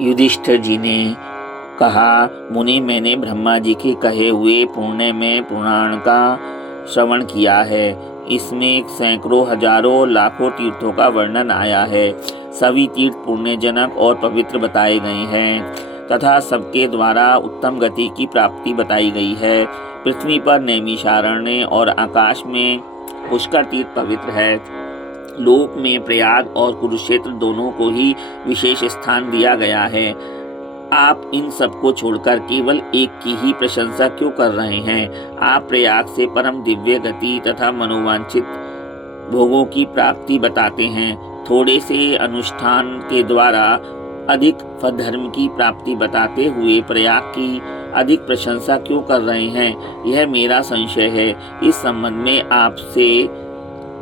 युधिष्ठिर जी ने कहा, मुनि, मैंने ब्रह्मा जी के कहे हुए पुण्य में पुराण का श्रवण किया है। इसमें सैकड़ों, हजारों, लाखों तीर्थों का वर्णन आया है। सभी तीर्थ पुण्यजनक और पवित्र बताए गए हैं तथा सबके द्वारा उत्तम गति की प्राप्ति बताई गई है। पृथ्वी पर नैमिषारण्य और आकाश में पुष्कर तीर्थ पवित्र है। लोक में प्रयाग और कुरुक्षेत्र दोनों को ही विशेष स्थान दिया गया है। आप इन सबको छोड़कर केवल एक की ही प्रशंसा क्यों कर रहे हैं? आप प्रयाग से परम दिव्य गति तथा मनोवांछित भोगों की प्राप्ति बताते हैं। थोड़े से अनुष्ठान के द्वारा अधिक धर्म की प्राप्ति बताते हुए प्रयाग की अधिक प्रशंसा क्यों कर रहे हैं? यह मेरा संशय है।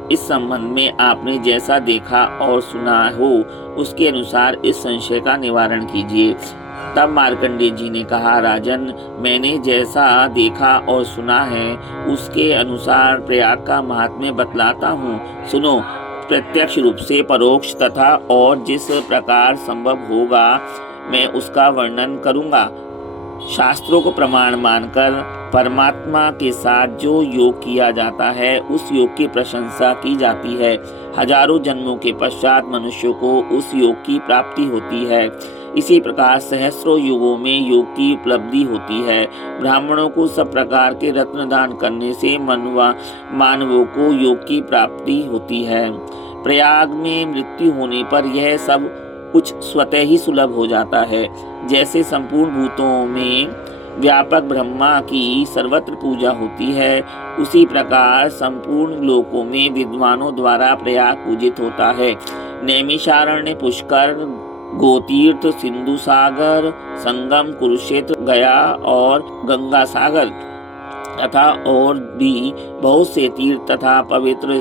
इस संबंध में आपने जैसा देखा और सुना हो उसके अनुसार इस संशय का निवारण कीजिए। तब मार्कंडेय जी ने कहा, राजन, मैंने जैसा देखा और सुना है उसके अनुसार प्रयाग का महात्म्य बतलाता हूँ। सुनो। प्रत्यक्ष रूप से, परोक्ष तथा और जिस प्रकार संभव होगा मैं उसका वर्णन करूँगा। शास्त्रों को प्रमाण मानकर परमात्मा के साथ जो योग किया जाता है उस योग की प्रशंसा की जाती है। हजारों जन्मों के पश्चात मनुष्यों को उस योग की प्राप्ति होती है। इसी प्रकार सहस्रों युगों में योग की उपलब्धि होती है। ब्राह्मणों को सब प्रकार के रत्न दान करने से मानवों को योग की प्राप्ति होती है। प्रयाग में मृत्यु होने पर यह सब कुछ स्वतः ही सुलभ हो जाता है। जैसे संपूर्ण भूतों में व्यापक ब्रह्मा की सर्वत्र पूजा होती है, उसी प्रकार संपूर्ण लोकों में विद्वानों द्वारा प्रयाग पूजित होता है। नैमिषारण्य, पुष्कर, गोतीर्थ, सिंधु सागर, संगम, कुरुक्षेत्र, गया और गंगा सागर तथा और भी बहुत से तीर्थ तथा पवित्र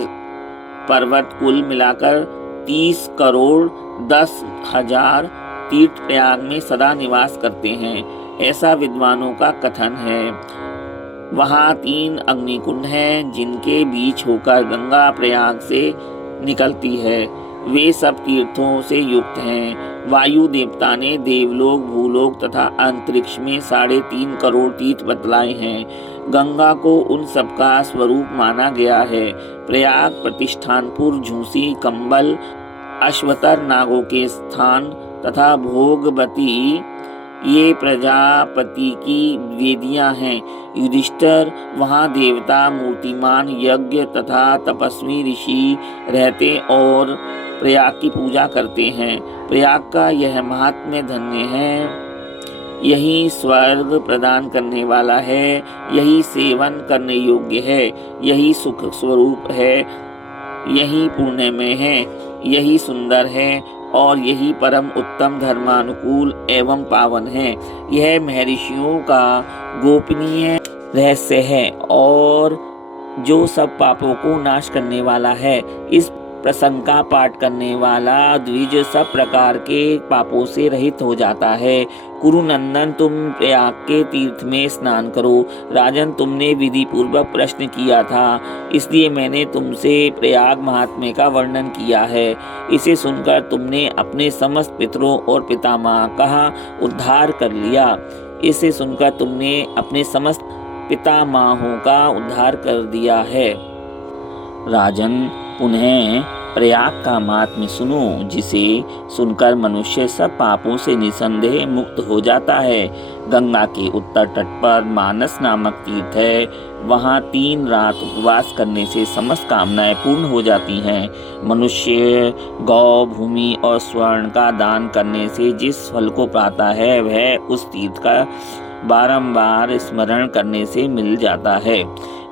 पर्वत कुल मिलाकर 30 करोड़ 10,000 तीर्थ प्रयाग में सदा निवास करते हैं, ऐसा विद्वानों का कथन है। वहाँ 3 अग्निकुंड हैं जिनके बीच होकर गंगा प्रयाग से निकलती है। वे सब तीर्थों से युक्त हैं। वायु देवता ने देवलोक, भूलोक तथा अंतरिक्ष में 3.5 करोड़ तीर्थ बतलाए हैं। गंगा को उन सबका स्वरूप माना गया है। प्रयाग, प्रतिष्ठानपुर, झूसी, कंबल, अश्वतर नागों के स्थान तथा भोगवती ये प्रजापति की वेदियां हैं। युधिष्ठिर, वहाँ देवता, मूर्तिमान, यज्ञ तथा तपस्वी ऋषि रहते और प्रयाग की पूजा करते हैं। प्रयाग का यह महात्म्य धन्य है, यही स्वर्ग प्रदान करने वाला है, यही सेवन करने योग्य है, यही सुख स्वरूप है, यही पुण्य में है, यही सुंदर है और यही परम उत्तम धर्मानुकूल एवं पावन है। यह महर्षियों का गोपनीय रहस्य है और जो सब पापों को नाश करने वाला है। इस प्रसंग का पाठ करने वाला द्विज सब प्रकार के पापों से रहित हो जाता है। कुरुनंदन, तुम प्रयाग के तीर्थ में स्नान करो। राजन, तुमने विधि पूर्वक प्रश्न किया था, इसलिए मैंने तुमसे प्रयाग महात्म्य का वर्णन किया है। इसे सुनकर तुमने अपने समस्त पितरों और पितामह का उद्धार कर लिया। इसे सुनकर तुमने अपने समस्त पितामहों का उद्धार कर दिया है। राजन, पुनः प्रयाग का महात्म्य सुनो, जिसे सुनकर मनुष्य सब पापों से निसंदेह मुक्त हो जाता है। गंगा के उत्तर तट पर मानस नामक तीर्थ है। वहाँ 3 रात उपवास करने से समस्त कामनाएं पूर्ण हो जाती हैं। मनुष्य गौ, भूमि और स्वर्ण का दान करने से जिस फल को पाता है वह उस तीर्थ का बारंबार स्मरण करने से मिल जाता है।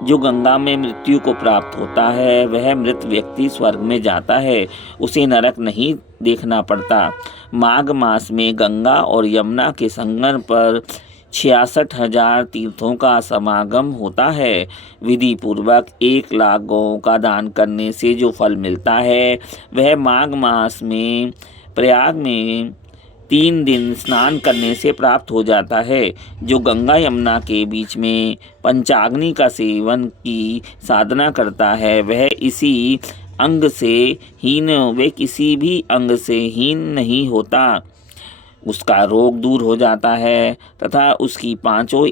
जो गंगा में मृत्यु को प्राप्त होता है वह मृत व्यक्ति स्वर्ग में जाता है, उसे नरक नहीं देखना पड़ता। माघ मास में गंगा और यमुना के संगम पर 66,000 तीर्थों का समागम होता है। विधि पूर्वक 1 लाख गौओं का दान करने से जो फल मिलता है वह माघ मास में प्रयाग में 3 दिन स्नान करने से प्राप्त हो जाता है। जो गंगा यमुना के बीच में पंचाग्नि का सेवन की साधना करता है वह किसी अंग से हीन नहीं होता। उसका रोग दूर हो जाता है तथा उसकी पांचों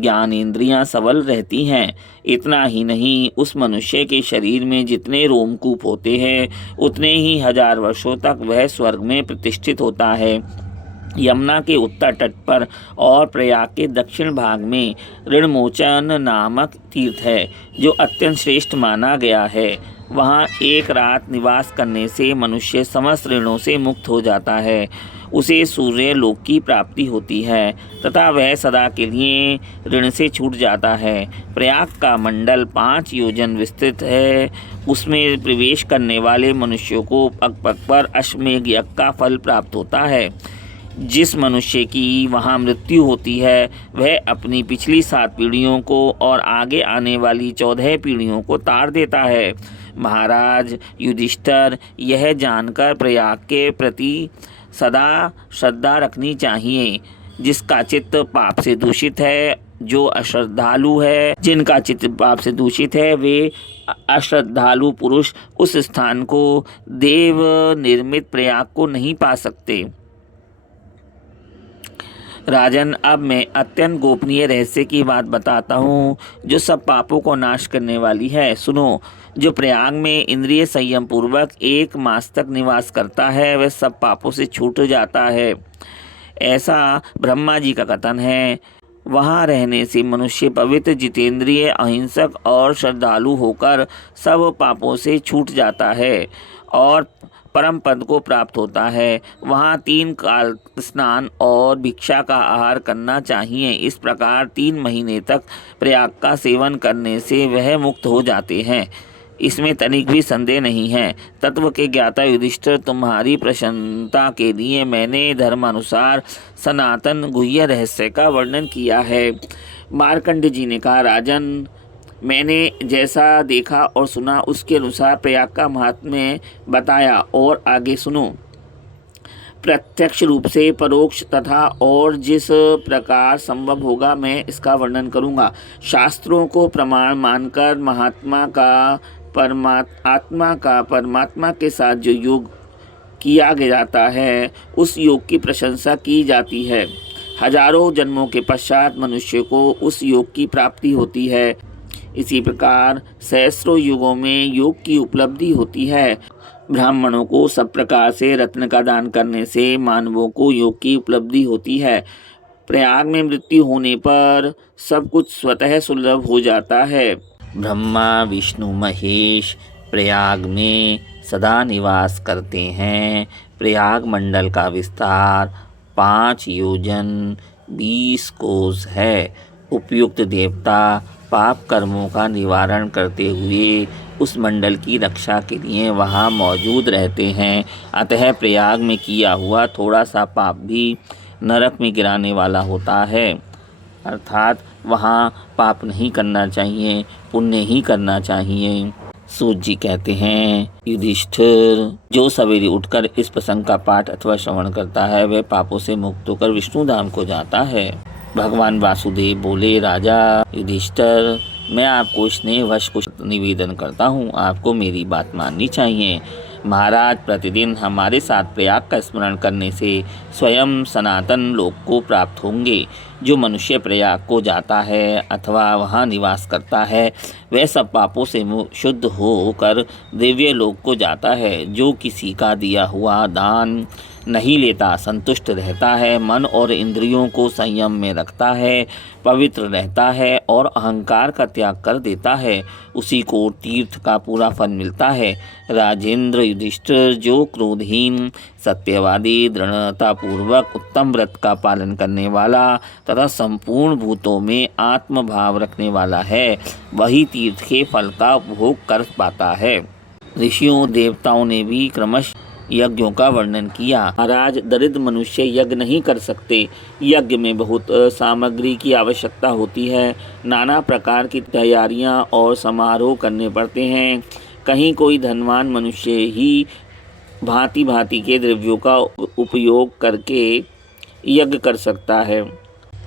ज्ञानेंद्रियां सबल रहती हैं। इतना ही नहीं, उस मनुष्य के शरीर में जितने रोमकूप होते हैं उतने ही 1000 वर्षों तक वह स्वर्ग में प्रतिष्ठित होता है। यमुना के उत्तर तट पर और प्रयाग के दक्षिण भाग में ऋणमोचन नामक तीर्थ है जो अत्यंत श्रेष्ठ माना गया है। वहाँ एक रात निवास करने से मनुष्य समस्त ऋणों से मुक्त हो जाता है। उसे सूर्य लोक की प्राप्ति होती है तथा वह सदा के लिए ऋण से छूट जाता है। प्रयाग का मंडल 5 योजन विस्तृत है। उसमें प्रवेश करने वाले मनुष्यों को पग पग पर अश्वमेध यज्ञ का फल प्राप्त होता है। जिस मनुष्य की वहाँ मृत्यु होती है वह अपनी पिछली 7 पीढ़ियों को और आगे आने वाली 14 पीढ़ियों को तार देता है। महाराज युधिष्ठिर, यह जानकर प्रयाग के प्रति सदा श्रद्धा रखनी चाहिए। जिसका चित्त पाप से दूषित है, जो अश्रद्धालु है, जिनका चित्त पाप से दूषित है, वे अश्रद्धालु पुरुष उस स्थान को देव निर्मित प्रयाग को नहीं पा सकते। राजन, अब मैं अत्यंत गोपनीय रहस्य की बात बताता हूँ जो सब पापों को नाश करने वाली है। सुनो, जो प्रयाग में इंद्रिय संयम पूर्वक 1 मास तक निवास करता है वह सब पापों से छूट जाता है, ऐसा ब्रह्मा जी का कथन है। वहाँ रहने से मनुष्य पवित्र, जितेंद्रिय, अहिंसक और श्रद्धालु होकर सब पापों से छूट जाता है और परम पद को प्राप्त होता है। वहाँ 3 काल स्नान और भिक्षा का आहार करना चाहिए। इस प्रकार 3 महीने तक प्रयाग का सेवन करने से वह मुक्त हो जाते हैं। इसमें तनिक भी संदेह नहीं है। तत्व के ज्ञाता युधिष्ठिर, तुम्हारी प्रसन्नता के लिए मैंने धर्मानुसार सनातन गुह्य रहस्य का वर्णन किया है। मार्कंड जी ने कहा, राजन, मैंने जैसा देखा और सुना उसके अनुसार प्रयाग का महात्म्य बताया। और आगे सुनो। प्रत्यक्ष रूप से, परोक्ष तथा और जिस प्रकार संभव होगा मैं इसका वर्णन करूँगा। शास्त्रों को प्रमाण मानकर आत्मा का परमात्मा के साथ जो योग किया जाता है उस योग की प्रशंसा की जाती है। हजारों जन्मों के पश्चात मनुष्य को उस योग की प्राप्ति होती है। इसी प्रकार सहस्रों युगों में योग की उपलब्धि होती है। ब्राह्मणों को सब प्रकार से रत्न का दान करने से मानवों को योग की उपलब्धि होती है। प्रयाग में मृत्यु होने पर सब कुछ स्वतः सुलभ हो जाता है। ब्रह्मा, विष्णु, महेश प्रयाग में सदा निवास करते हैं। प्रयाग मंडल का विस्तार 5 योजन 20 कोस है। उपयुक्त देवता पाप कर्मों का निवारण करते हुए उस मंडल की रक्षा के लिए वहाँ मौजूद रहते हैं। अतः प्रयाग में किया हुआ थोड़ा सा पाप भी नरक में गिराने वाला होता है। अर्थात वहाँ पाप नहीं करना चाहिए, पुण्य ही करना चाहिए। सूत जी कहते हैं, युधिष्ठिर, जो सवेरे उठकर इस प्रसंग का पाठ अथवा श्रवण करता है वह पापों से मुक्त होकर विष्णु धाम को जाता है। भगवान वासुदेव बोले, राजा युधिष्ठिर, मैं आपको स्नेहवश कुछ निवेदन करता हूँ, आपको मेरी बात माननी चाहिए। महाराज, प्रतिदिन हमारे साथ प्रयाग का स्मरण करने से स्वयं सनातन लोक को प्राप्त होंगे। जो मनुष्य प्रयाग को जाता है अथवा वहाँ निवास करता है वह सब पापों से शुद्ध होकर दिव्य लोक को जाता है। जो किसी का दिया हुआ दान नहीं लेता, संतुष्ट रहता है, मन और इंद्रियों को संयम में रखता है, पवित्र रहता है और अहंकार का त्याग कर देता है, उसी को तीर्थ का पूरा फल मिलता है। राजेंद्र युधिष्ठिर, जो क्रोधहीन, सत्यवादी, दृढ़तापूर्वक उत्तम व्रत का पालन करने वाला तथा संपूर्ण भूतों में आत्मभाव रखने वाला है, वही तीर्थ के फल का उपभोग कर पाता है। ऋषियों देवताओं ने भी क्रमश यज्ञों का वर्णन किया। महाराज, दरिद्र मनुष्य यज्ञ नहीं कर सकते। यज्ञ में बहुत सामग्री की आवश्यकता होती है। नाना प्रकार की तैयारियां और समारोह करने पड़ते हैं। कहीं कोई धनवान मनुष्य ही भांति भांति के द्रव्यों का उपयोग करके यज्ञ कर सकता है।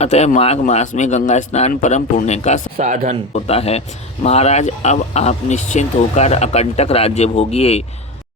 अतः माघ मास में गंगा स्नान परम पुण्य का साधन होता है। महाराज, अब आप निश्चिंत होकर अकंटक राज्य भोगिए।